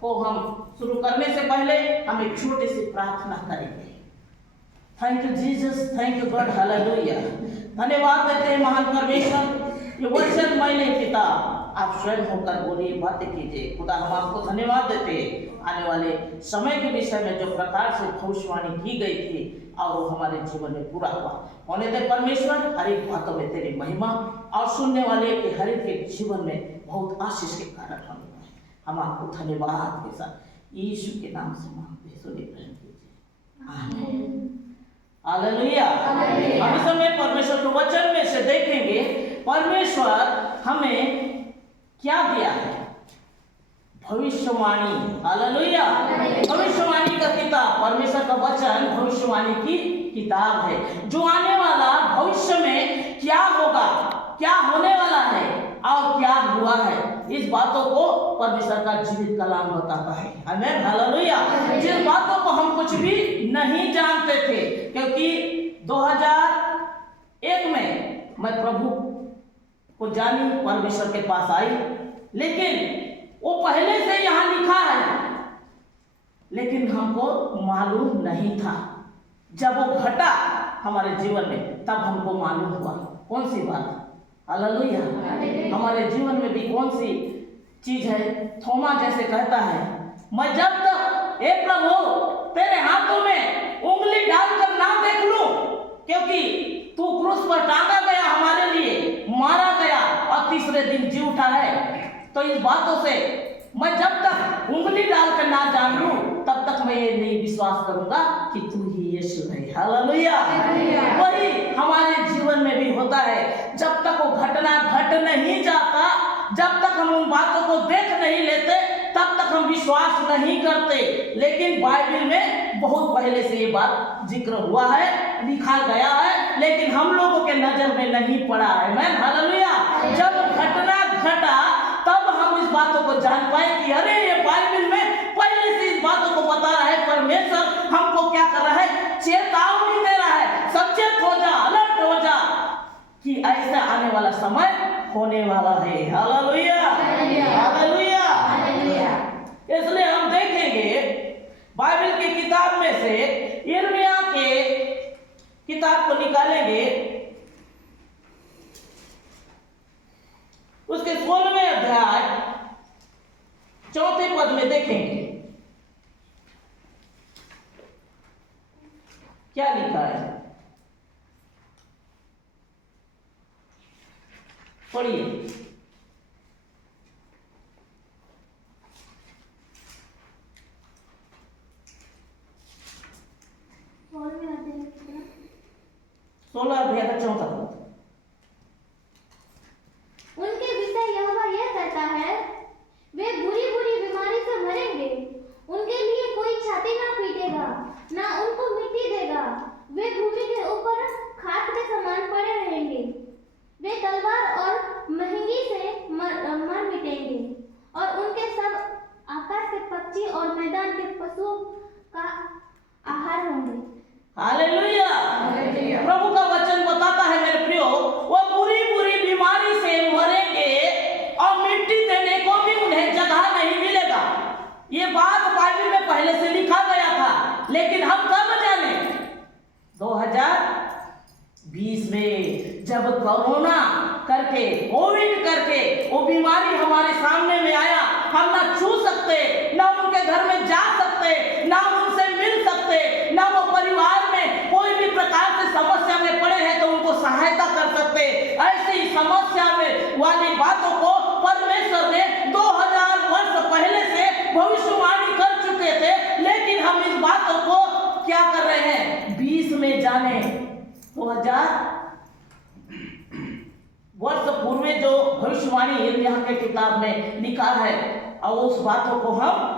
को हम शुरू करने से पहले हम एक छोटी सी प्रार्थना करेंगे। Thank you Jesus, thank you God, hallelujah. धन्यवाद देते हैं महान परमेश्वर, ये वचन मैंने पिता आप स्वयं होकर बोलिए, बातें कीजिए। खुदा हम आपको धन्यवाद देते हैं आने वाले समय के विषय में जो प्रकार से भविष्यवाणी की गई थी और वो हमारे जीवन में पूरा हुआ होने दे परमेश्वर। हर एक बातों में तेरी महिमा और सुनने वाले के हर एक के जीवन में बहुत आशीष के कारण हम आपको धन्यवाद के साथ यीशु के नाम से मांगते हैं, सुनिए ग्रहण कीजिए, आमीन, हालेलुया। हम इस समय परमेश्वर के वचन में से देखेंगे परमेश्वर हमें क्या दिया है, भविष्यवाणी, हालेलुया। भविष्यवाणी का किताब, परमेश्वर का वचन भविष्यवाणी की किताब है। जो आने वाला भविष्य में क्या होगा, क्या होने वाला है और क्या हुआ है, इस बातों को परमेश्वर का जीवित कलाम बताता है, आमीन, हालेलुया। जिन बातों को हम कुछ भी नहीं जानते थे, क्योंकि 2001 में मैं प्रभु को जानी, परमेश्वर के पास आई, लेकिन वो पहले से यहाँ लिखा है, लेकिन हमको मालूम नहीं था। जब वो घटा हमारे जीवन में तब हमको मालूम हुआ। कौन सी बात, हालेलुया। हमारे जीवन में भी कौन सी चीज है, थोमा जैसे कहता है, मैं जब तक हे प्रभु तेरे हाथों में उंगली डालकर ना देख लूं, क्योंकि तू क्रूस पर टांगा गया हमारे लिए, मारा गया और तीसरे दिन जी उठा है, तो इस बातों से मैं जब तक उंगली डालकर ना जान लूं तब तक मैं ये नहीं विश्वास करूंगा कि तू ही यीशु है, हालेलुया। वही हमारे जीवन में भी होता है। जब तक वो घटना घट नहीं जाता, जब तक हम उन बातों को देख नहीं लेते, तब तक हम विश्वास नहीं करते। लेकिन बाइबल में बहुत पहले से ये बात जिक्र हुआ है, लिखा गया है, लेकिन हम लोगों के नजर में नहीं पड़ा है, मैं, हालेलुया। जब घटना घटा तब हम इस बातों को जान पाए कि अरे ये बाइबल में पहले से इस बातों को बता रहा है। परमेश्वर हमको क्या कर रहा है, चेतावनी दे रहा है, सचेत हो जा, अलर्ट हो जा कि ऐसा आने वाला समय होने वाला है, हालेलुया, हालेलुया। इसलिए हम देखेंगे बाइबल की किताब में से यिर्मयाह के किताब को निकालेंगे, उसके 16वें अध्याय 4 पद में देखेंगे क्या लिखा है, पढ़िए। सोलह अध्याय का 4 पद। उनके विषय यहोवा यह कहता है, वे बुरी बुरी बीमारी से मरेंगे, उनके लिए कोई छाती ना पीटेगा, ना उनको मिट्टी देगा, वे भूमि के ऊपर खाद के समान पड़े रहेंगे, वे तलवार और महंगी से मर मिटेंगे, और उनके सब आकाश के पक्षी और मैदान के पशुओं का आहार होंगे, हालेलुया। प्रभु का वचन बताता है मेरे प्रियो, वो बुरी बुरी बीमारी से मरेंगे और मिट्टी देने को भी उन्हें जगह नहीं मिलेगा। ये बात बाइबल में पहले से लिखा गया था, लेकिन हम कब जाने, 2020 में जब कोरोना करके, कोविड करके वो बीमारी हमारे सामने में आया, हम ना छू सकते, ना उनके घर में जा सकते, ना उनसे मिल सकते, ना वो परिवार में कोई भी प्रकार से समस्या में पड़े हैं तो उनको सहायता कर सकते। ऐसी समस्या में वाली बातों को परमेश्वर ने 2000 वर्ष पहले से भविष्यवाणी कर चुके थे, लेकिन हम इस बातों को क्या कर रहे हैं, 20 में जाने 2000 वर्ष पूर्व जो भविष्यवाणी यिर्मयाह के किताब में लिखा है, और उस बातों को हम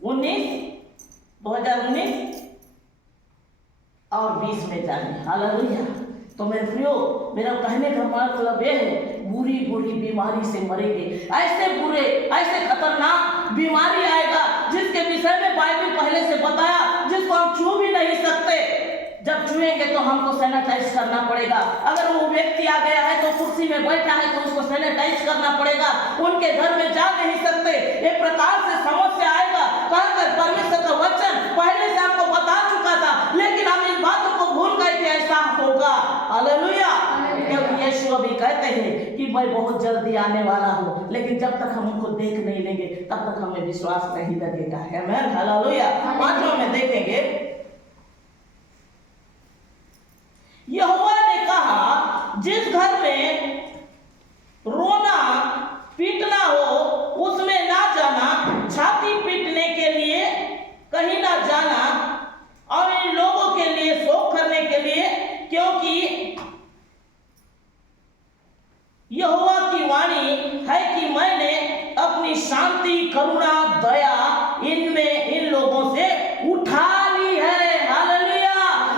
2019 और 20 में जाने, हालेलुया। तो मेरे प्रियो, मेरा कहने का मतलब यह है, बुरी बुरी बीमारी से मरेंगे, ऐसे बुरे, ऐसे खतरनाक बीमारी आएगा जिसके विषय में बाइबल पहले से बताया, जिसको हम छू भी नहीं सकते। जब छुएंगे तो हमको सैनिटाइज करना पड़ेगा, अगर वो व्यक्ति आ गया है तो कुर्सी में बैठा है तो उसको सैनिटाइज करना पड़ेगा, उनके घर में जा नहीं सकते। एक प्रकार से समस्या आएगी समय बहुत जल्दी आने वाला हो, लेकिन जब तक हम उनको देख नहीं लेंगे तब तक हमें विश्वास नहीं लगेगा। आमीन, हालेलुया। पांचवा में देखेंगे, यहोवा ने कहा जिस घर में रोना पीटना हो उसमें ना जाना, छाती पीटने के लिए कहीं ना जाना, और इन लोगों के लिए शोक करने के लिए, क्योंकि यहोवा की वाणी है कि मैंने अपनी शांति करुणा दया इनमें इन लोगों से उठा ली है। हालेलुया।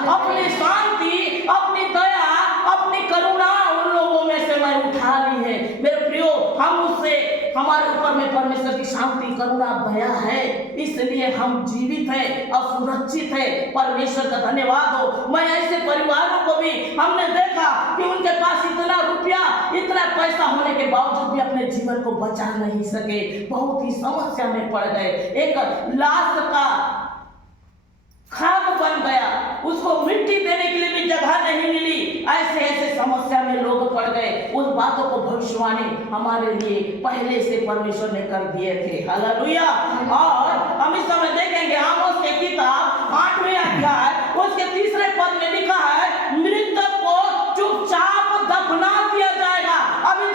अपनी शांति, अपनी दया, अपनी करुणा उन लोगों में से मैं उठा ली है। मेरे प्रियो, हम उससे, हमारे ऊपर में परमेश्वर की शांति करुणा दया है, इसलिए हम जीवित हैं और सुरक्षित है। परमेश्वर का धन्यवाद हो। मैं ऐसे परिवारों को भी हमने देखा कि उनके पास इतना रुपया, इतना पैसा होने के बावजूद भी अपने जीवन को बचा नहीं सके, बहुत ही समस्या में पड़ गए। एक लाश का खाक बन गया, उसको मिट्टी देने के लिए भी जगह नहीं मिली। ऐसे ऐसे समस्या में लोग पड़ गए। उन बातों को भविष्यवाणी हमारे लिए पहले से परमेश्वर ने कर दिए थे। हालेलुया। और हम इस समय देखेंगे आमोस की किताब 8वें अध्याय उसके 3 पद में लिखा है, मृतक को चुपचाप दफना दिया जाएगा। अभी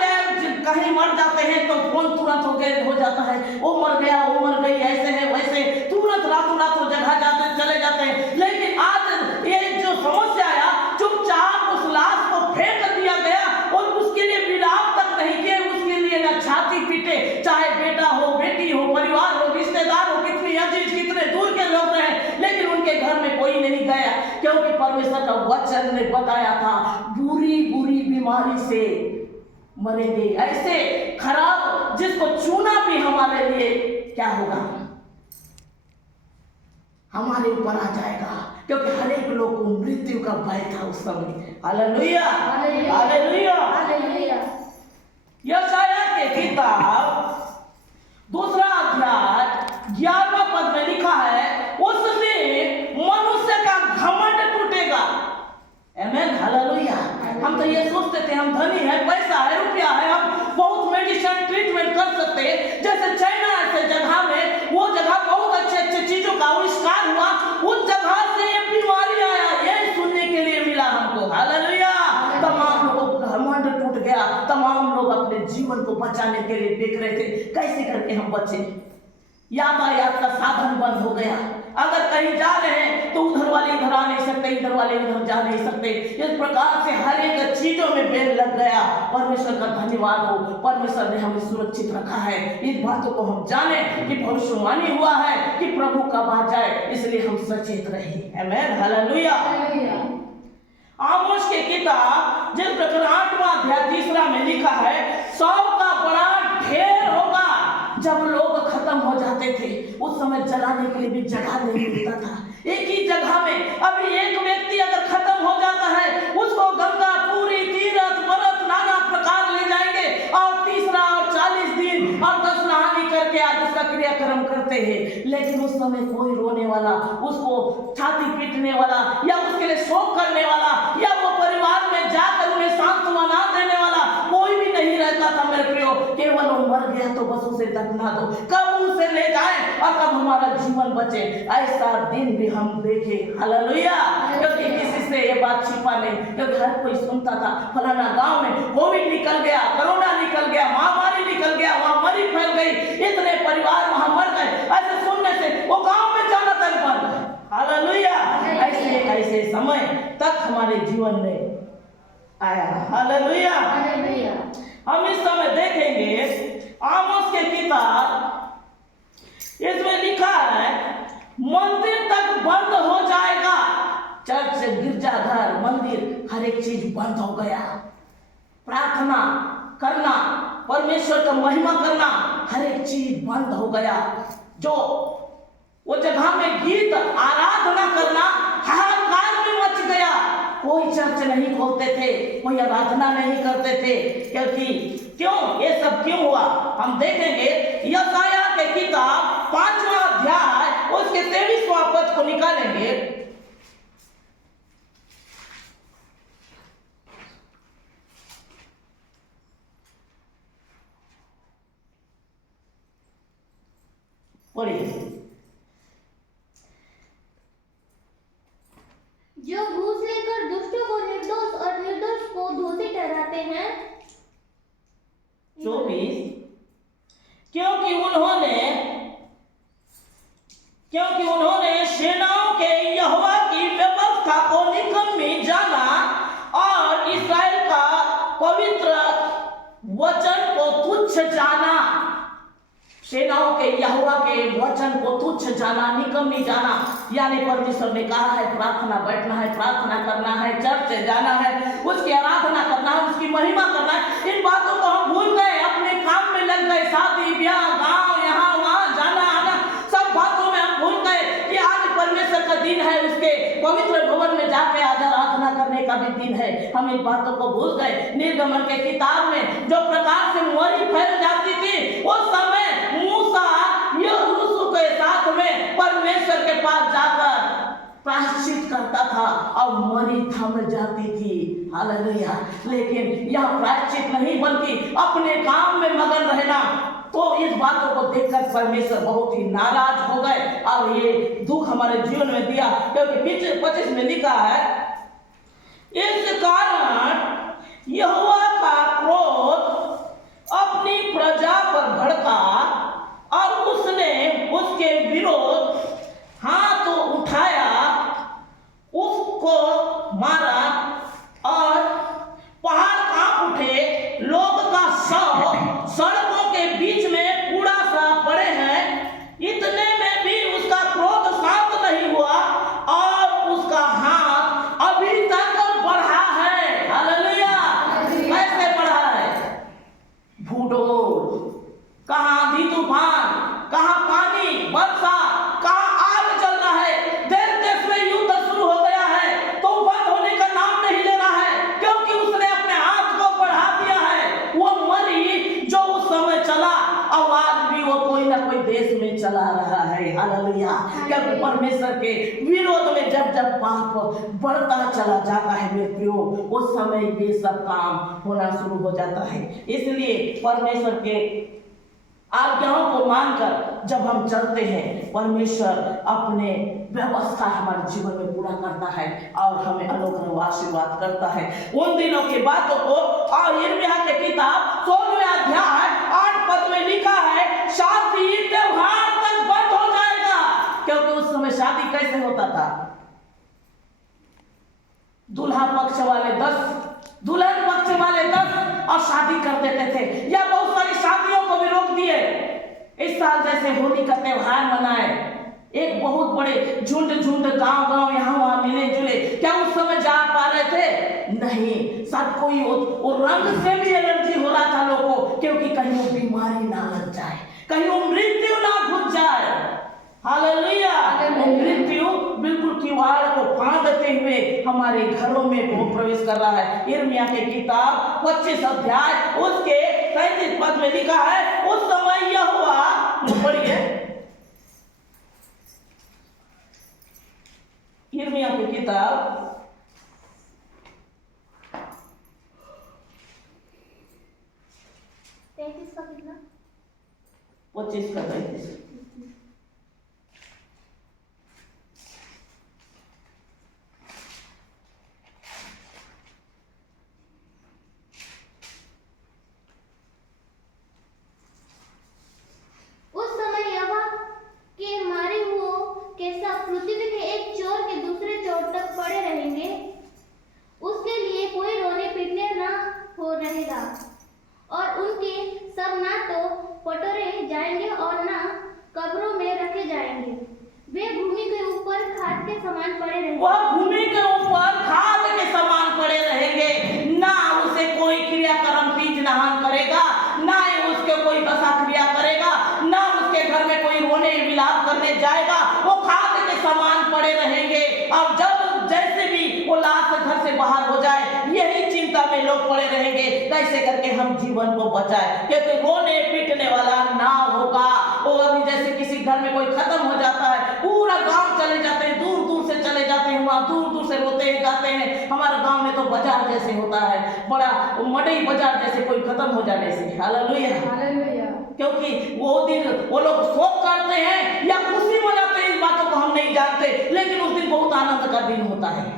कहीं मर जाते हैं तो फोन तुरंत हो जाता है, वो मर गया, वो मर गई, ऐसे है वैसे, तुरंत रातों रात वो जगह चले जाते हैं। लेकिन आज ये जो समस्या आया, चुपचाप उस लाश को फेंक दिया गया और उसके लिए विलाप तक नहीं किए, उसके लिए न छाती पीटे, चाहे बेटा हो, बेटी हो, परिवार हो, रिश्तेदार हो, कितने अजीज, कितने दूर के लोग रहे, लेकिन उनके घर में कोई नहीं गया, क्योंकि परमेश्वर का वचन ने बताया था बुरी बुरी बीमारी से मरेंगे। ऐसे खराब जिसको चुना भी हमारे लिए क्या होगा, हमारे ऊपर आ जाएगा, क्योंकि हर एक लोग को मृत्यु का भय था उस समय। Hallelujah, hallelujah, hallelujah. यशायाह के किताब 2 अध्याय 11वां पद में लिखा है, उस दिन मनुष्य का घमंड टूटेगा। आमीन, हालेलुया। हम तो ये सोचते थे हम धनी है, पैसा है, रुपया है, हम बहुत मेडिसिन ट्रीटमेंट कर सकते हैं। जैसे चाइना ऐसे जगह में, वो जगह बहुत अच्छे अच्छे चीजों का आविष्कार हुआ, उस जगह से ये बीमारी आया, ये सुनने के लिए मिला हमको। हालेलुया। तमाम लोगों का घमंड टूट गया, तमाम लोग अपने जीवन को बचाने के लिए देख रहे थे कैसे करके हम बचे। यातायात का साधन बंद हो गया, अगर कहीं जा रहे हैं तो उधर वाले इधर आ नहीं सकते, इधर वाले उधर जा नहीं सकते। इस प्रकार से हर एक चीजों में बेल लग गया। परमेश्वर का धन्यवाद हो, परमेश्वर ने हमें सुरक्षित रखा है। इस बातों को हम जाने कि भविष्यवाणी हुआ है कि प्रभु कब आ जाए, इसलिए हम सचेत रहे। आमीन, हालेलुया। आमोस की किताब जिस प्रकार 8वां अध्याय 3 में लिखा है, 100 का बड़ा ढेर होगा। जब लोग खत्म हो जाते थे उस समय जलाने के लिए भी जगह नहीं मिलता था। एक ही जगह में अभी एक व्यक्ति अगर खत्म हो जाता है, उसको गंगा पूरी तीरथ व्रत नाना प्रकार ले जाएंगे और तीसरा और 40 दिन और 10 नहानी करके आज उसका क्रियाक्रम करते हैं। लेकिन उस समय कोई रोने वाला, उसको छाती पीटने वाला या उसके लिए शोक करने वाला या वो परिवार में जाकर उन्हें सांत्वना देने वाला कोई भी नहीं रहता था। मेरे प्रियो, केवल वो मर गया तो बस उसे दफना दो, कब उसे ले जाए और कब हमारा जीवन बचे, ऐसा दिन भी हम देखे। हालेलुया। क्योंकि किसी से ये बात छिपा नहीं, क्योंकि हर कोई सुनता था फलाना गांव में कोविड निकल गया, कोरोना निकल गया, महामारी निकल गया, वहां मरी फैल गई, इतने परिवार वहां मर गए। ऐसे सुनने से वो गांव में जाना तक बंद है। हालेलुया। ऐसे ऐसे समय तक हमारे जीवन में आया। हालेलुया। हम इस समय देखेंगे आमोस के किताब, इसमें लिखा है मंदिर तक बंद हो जाएगा। चर्च, गिरजाघर, मंदिर, हर एक चीज बंद हो गया। प्रार्थना करना, परमेश्वर का महिमा करना, हर एक चीज बंद हो गया। जो वो जगह में गीत आराधना करना, हाहाकार में मच गया। कोई चर्च नहीं खोलते थे, कोई आराधना नहीं करते थे, क्यों ये सब क्यों हुआ? हम देखेंगे यशायाह के किताब 5वां अध्याय उसके 23वां पद को निकालेंगे। पढ़िए। जो घूस लेकर दुष्टों को निर्दोष और निर्दोष को दोषी ठहराते हैं। 24 क्योंकि उन्होंने सेनाओं के यहोवा की व्यवस्था को निकम्मी जाना और इस्राएल का पवित्र वचन को तुच्छ जाना। सेनाओं के यहोवा के वचन को तुच्छ जाना, निकम्मी जाना, यानी परमेश्वर ने कहा है प्रार्थना बैठना है, प्रार्थना करना है, चर्च जाना है, उसकी आराधना करना है, उसकी महिमा करना है। इन बातों को हम भूल गए, अपने काम में लग गए, शादी ब्याह, गांव, यहाँ वहां जाना आना, सब बातों में हम भूल गए कि आज परमेश्वर का दिन है, उसके पवित्र भवन में जाके आज आराधना करने का भी दिन है। हम इन बातों को भूल गए। निर्गमन के किताब में जो प्रकार से मरी फैल जाती थी, उस समय मूसा यहोशू के साथ में परमेश्वर के पास जाकर प्रायश्चित करता था और मरी थम जाती थी। हालेलुया। लेकिन यह प्रायश्चित नहीं बल्कि अपने काम में मगन रहना। तो इस बातों को देखकर परमेश्वर बहुत ही नाराज हो गए और ये दुख हमारे जीवन में दिया, क्योंकि पीछे 25 में लिखा है, इस कारण यहोवा का क्रोध अपनी प्रजा पर भड़का और उसने उसके विरोध हाथ उठाया, उसको मारा और पहाड़ कांप उठे, लोग का शव सड़कों के बीच में कूड़ा सा पड़े हैं। इतने में भी उसका क्रोध शांत नहीं हुआ और उसका हाथ अभी तक बढ़ा है। हालेलुया। कैसे बढ़ा है? भूडोल, कहाँ आंधी तूफान, कहाँ पानी वर्षा, कहाँ आग चल रहा है, देश में युद्ध शुरू हो गया है तो बंद होने का नाम नहीं ले रहा है, क्योंकि उसने अपने हाथ को बढ़ा दिया है। वो मरी जो उस समय चला और आज भी वो कोई ना कोई देश में चला रहा है। हालेलुया। क्योंकि परमेश्वर के विरोध में जब जब पाप बढ़ता चला जाता है मेरे प्रियो, उस समय ये सब काम होना शुरू हो जाता है। इसलिए परमेश्वर के आज्ञाओं को मानकर जब हम चलते हैं, परमेश्वर अपने व्यवस्था हमारे जीवन में पूरा करता है और हमें अनोखा आशीर्वाद करता है। उन दिनों की बातों को और यिर्मयाह की किताब 16वें अध्याय 8 पद में लिखा है, शादी त्योहार तक बंद हो जाएगा। क्योंकि उस समय शादी कैसे होता था? दूल्हा पक्ष वाले 10, दुल्हन पक्ष वाले 10 और शादी कर देते थे, या बहुत सारी शादियों को भी रोक दिए। इस साल जैसे होली का त्योहार मनाए, एक बहुत बड़े झुंड गांव यहाँ वहां मिले जुले, क्या उस समय जा पा रहे थे? नहीं। सब कोई वो रंग से भी एलर्जी हो रहा था लोगों को, क्योंकि कहीं वो बीमारी ना लग जाए, कहीं वो मृत्यु ना घुस जाए। हालेलुया। मृत्यु बिल्कुल किवाड़ को फाड़ते हुए हमारे घरों में वो प्रवेश कर रहा है। यिर्मयाह की किताब 25 अध्याय उसके 33 पद में लिखा है, उस समय यहोवा, पढ़िए, यिर्मयाह की किताब 33 का कितना? 25 का 33। और उनके सब ना तो पटोरे जाएंगे और ना कब्रों में रखे जाएंगे। वे भूमि के ऊपर खाद के समान पड़े रहेंगे। वह भूमि के ऊपर खाद के समान पड़े रहेंगे। ना उसे कोई क्रियाक्रम तीज नहान करेगा, ना ही उसके कोई दशा क्रिया करेगा, ना उसके घर में कोई रोने विलाप करने जाएगा। वो खाद के समान पड़े रहेंगे। और जब जैसे भी वो लाश घर से बाहर हो जाए, यही चिंता में लोग पड़े रहेंगे, कैसे करके हम जीवन को बचाए, क्योंकि रोने पीटने वाला ना होगा। वो अभी जैसे किसी घर में कोई खत्म हो जाता है, पूरा गांव चले जाते हैं, दूर दूर से चले जाते हैं, वहाँ दूर दूर से रोते ही जाते हैं। हमारे गांव में तो बाजार जैसे होता है, बड़ा मडई बाजार जैसे कोई खत्म हो जाने से। हालेलुया। हालेलुया। क्योंकि वो दिन वो लोग शोक करते हैं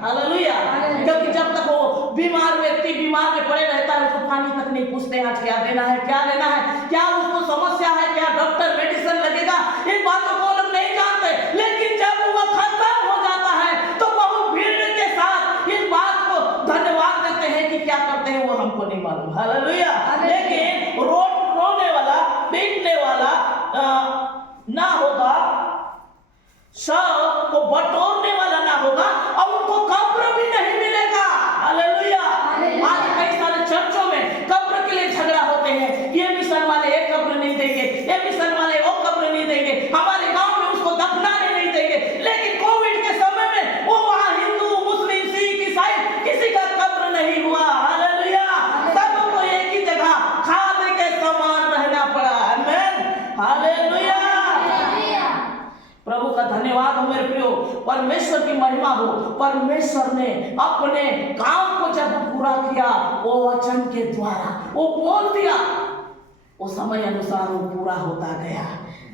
हालेलुया। क्योंकि जब तक वो बीमार व्यक्ति बीमार में पड़े रहता है, उसको पानी तक नहीं पूछते आज क्या देना है, क्या लेना है, क्या उसको समस्या है, क्या डॉक्टर मेडिसिन लगेगा, इन बातों को लोग नहीं जानते। लेकिन जब वो खत्म हो जाता है तो बहुत भीड़ के साथ इस बात को धन्यवाद देते हैं कि क्या करते हैं वो हमको नहीं मालूम। हालेलुया। लेकिन रोने वाला, पीटने वाला ना होगा, शव को बटोरने वाला ना होगा, और उनको कब्र भी नहीं मिलेगा। हालेलुया। आज कई सारे चर्चों में कब्र के लिए झगड़ा होते हैं, ये मिशन वाले एक कब्र नहीं देंगे, ये मिशन वाले वो कब्र नहीं देंगे, हमारे गांव में उसको दफनाने नहीं देंगे। लेकिन कोविड के समय में वो वहां हिंदू, मुस्लिम, सिख, ईसाई किसी का कब्र नहीं हुआ। हालेलुया। सबको एक ही जगह खाद के समान रहना पड़ा। आमीन। हालेलुया। प्रभु का धन्यवाद हो मेरे प्रियो। परमेश्वर की महिमा हो। परमेश्वर ने अपने काम को जब पूरा किया, वो वचन के द्वारा वो बोल दिया, वो समय अनुसार वो पूरा होता गया।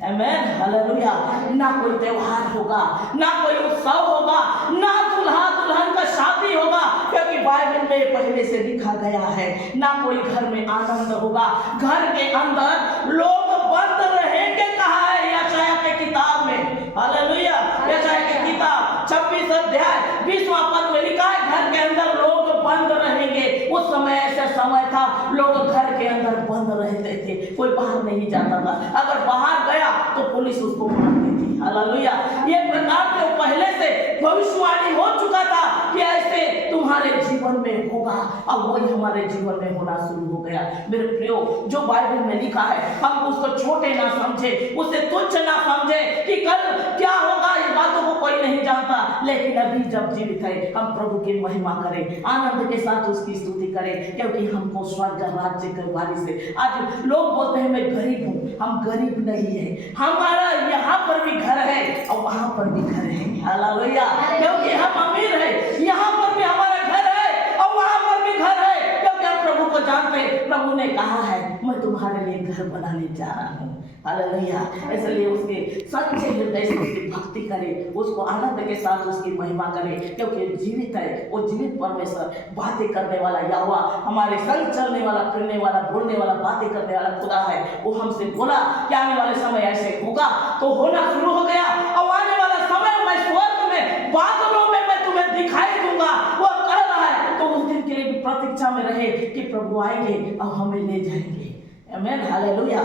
आमीन। हालेलुया। ना कोई त्योहार होगा, ना कोई उत्सव होगा, ना दुल्हा दुल्हन का शादी होगा, क्योंकि बाइबल में पहले से लिखा गया है। ना कोई घर में आनंद होगा, घर के अंदर लोग बंद रहेंगे, कहा है यशायाह के किताब में। हालेलुया। यशायाह की किताब 26 अध्याय 20वां पद में लिखा है, घर के अंदर लोग बंद रहेंगे। उस समय ऐसा समय था, लोग घर के अंदर बंद रहते थे, कोई बाहर नहीं जाता था। अगर बाहर गया तो पुलिस उसको मारती थी। हालेलुया। ये प्रकार से पहले से भविष्यवाणी हो चुका था कि ऐसे तुम्हारे जीवन में होगा, अब वही हमारे जीवन में होना शुरू हो गया। मेरे प्रियो, जो बाइबल में लिखा है हम उसको छोटे ना समझे, उसे तुच्छ ना समझे कि कल क्या होगा, इस बातों को कोई नहीं जानता। लेकिन अभी जब जीवित है, हम प्रभु की महिमा करें, आनंद के साथ उसकी स्तुति करें, क्योंकि हमको स्वर्ग राज्य के वाली से। आज लोग बोलते हैं मैं गरीब हूँ, हम गरीब नहीं है, हमारा यहाँ पर भी घर है और वहां पर भी घर है। हालेलुया। क्योंकि हम अमीर है, यहाँ पर भी हमारा घर है और वहां पर भी घर है, क्योंकि हम प्रभु को जानते हैं। प्रभु ने कहा है मैं तुम्हारे लिए घर बनाने जा रहा हूँ। हालेलुया। इसलिए उसके सच्चे हृदय से उसकी भक्ति करें, उसको आनंद के साथ उसकी महिमा करें, क्योंकि जीवित है, वो जीवित परमेश्वर, बातें करने वाला यहोवा, हमारे संग चलने वाला, फिरने वाला, बोलने वाला, बातें करने वाला खुदा है। वो हमसे बोला कि आने वाले समय ऐसे होगा, तो होना शुरू हो गया। और आने वाला समय मैं स्वर्ग में बादलों में मैं तुम्हें दिखाई दूंगा, वो कह रहा है। तो उस दिन के लिए भी प्रतीक्षा में रहे कि प्रभु आएंगे और हमें ले जाएंगे। आमीन। हालेलुया।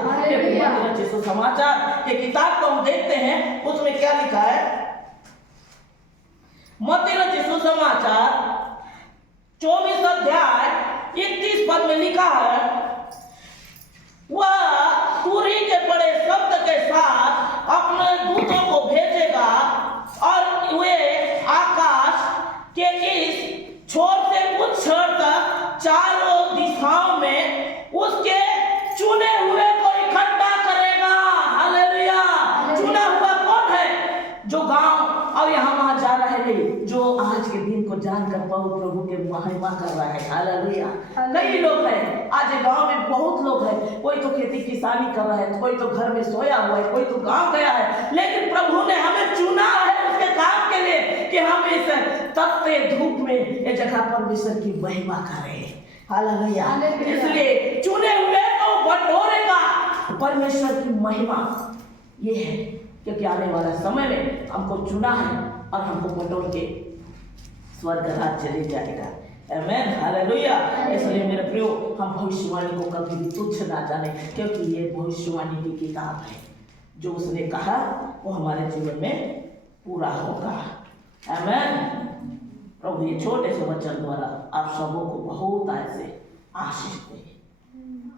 मत्ती सुसमाचार के किताब को हम देखते हैं, उसमें क्या लिखा है। मत्ती सुसमाचार 24 अध्याय 31 पद में लिखा है, वह तुरही के बड़े शब्द के साथ अपने दूतों को भेजेगा और वे आकाश के इस छोर से उस छोर तक चारों दिशाओं में उसके चुने हुए को इकट्ठा करेगा। हालेलुया। चुना हुआ कौन है? जो गांव और यहाँ वहां जा रहा है नहीं, जो आज के दिन को जानकर प्रभु के महिमा कर रहा है। हालेलुया। कई लोग हैं आज गांव में, बहुत लोग हैं, कोई तो खेती किसानी कर रहा है, कोई तो घर में सोया हुआ है, कोई तो गांव गया है, लेकिन प्रभु ने हमें चुना है उसके काम के लिए कि हम इस तपते धूप में ये जगह परमेश्वर की महिमा करें। हालेलुया। इसलिए चुने हुए को बटोरेगा परमेश्वर की महिमा। ये है क्योंकि आने वाला समय में हमको चुना है और हमको बटोर के स्वर्ग राज्य ले जाएगा। आमीन। हालेलुया। इसलिए मेरे प्रियो, हम भविष्यवाणी को कभी भी तुच्छ ना जाने, क्योंकि ये भविष्यवाणी की किताब है। जो उसने कहा वो हमारे जीवन में पूरा होगा। आमीन। प्रभु ये छोटे से वचन द्वारा आप सबों को बहुत ऐसे आशीष दे।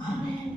आमीन।